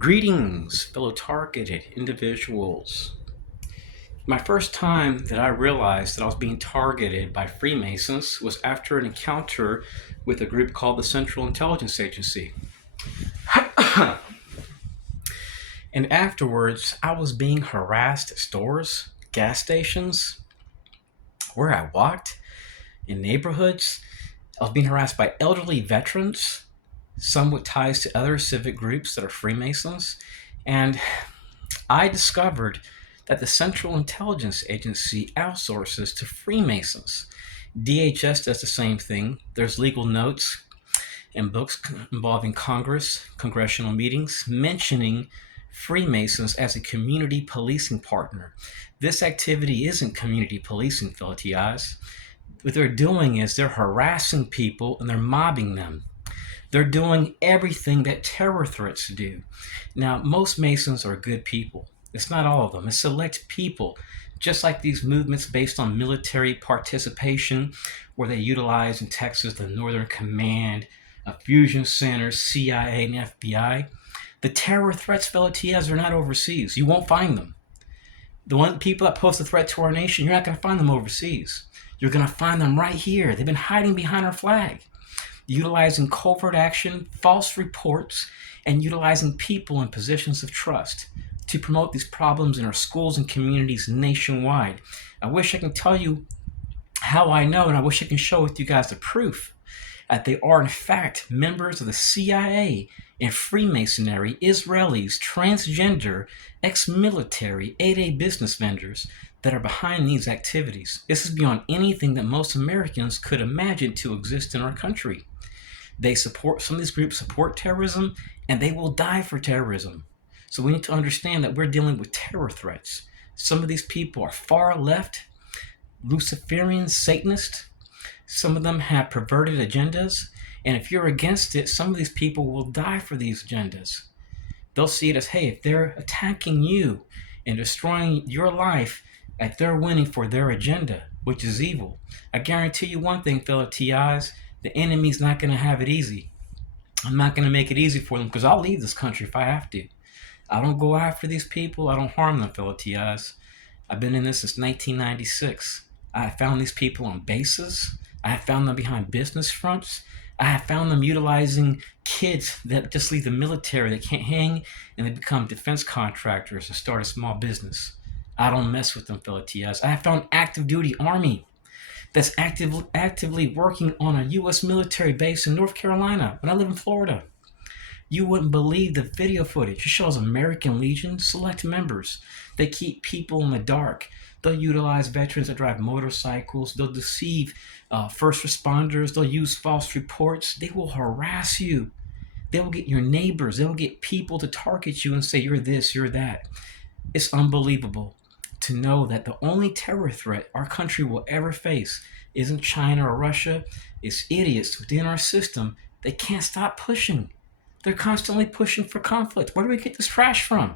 Greetings, fellow targeted individuals. My first time that I realized that I was being targeted by Freemasons was after an encounter with a group called the Central Intelligence Agency. And afterwards, I was being harassed at stores, gas stations, where I walked, in neighborhoods. I was being harassed by elderly veterans, some with ties to other civic groups that are Freemasons. And I discovered that the Central Intelligence Agency outsources to Freemasons. DHS does the same thing. There's legal notes and books involving Congress, congressional meetings, mentioning Freemasons as a community policing partner. This activity isn't community policing, fellow TIs. What they're doing is they're harassing people and they're mobbing them. They're doing everything that terror threats do. Now, most Masons are good people. It's not all of them. It's select people, just like these movements based on military participation, where they utilize in Texas the Northern Command, a fusion center, CIA, and FBI. The terror threats, fellow TS, are not overseas. You won't find them. The one people that pose a threat to our nation, you're not going to find them overseas. You're going to find them right here. They've been hiding behind our flag, utilizing covert action, false reports, and utilizing people in positions of trust to promote these problems in our schools and communities nationwide. I wish I can tell you how I know, and I wish I can show with you guys the proof that they are in fact members of the CIA and Freemasonry, Israelis, transgender, ex-military, 8A business vendors that are behind these activities. This is beyond anything that most Americans could imagine to exist in our country. They support, some of these groups support terrorism, and they will die for terrorism. So we need to understand that we're dealing with terror threats. Some of these people are far left, Luciferian Satanists. Some of them have perverted agendas. And if you're against it, some of these people will die for these agendas. They'll see it as, hey, if they're attacking you and destroying your life, that they're winning for their agenda, which is evil. I guarantee you one thing, fellow TIs, the enemy's not going to have it easy. I'm not going to make it easy for them because I'll leave this country if I have to. I don't go after these people. I don't harm them, fellow TIs. I've been in this since 1996. I have found these people on bases. I have found them behind business fronts. I have found them utilizing kids that just leave the military, that can't hang, and they become defense contractors and start a small business. I don't mess with them, fellow TIs. I have found active duty Army that's actively working on a U.S. military base in North Carolina when I live in Florida. You wouldn't believe the video footage. It shows American Legion select members. They keep people in the dark. They'll utilize veterans that drive motorcycles. They'll deceive first responders. They'll use false reports. They will harass you. They will get your neighbors. They will get people to target you and say, you're this, you're that. It's unbelievable to know that the only terror threat our country will ever face isn't China or Russia. It's idiots within our system. They can't stop pushing. They're constantly pushing for conflict. Where do we get this trash from?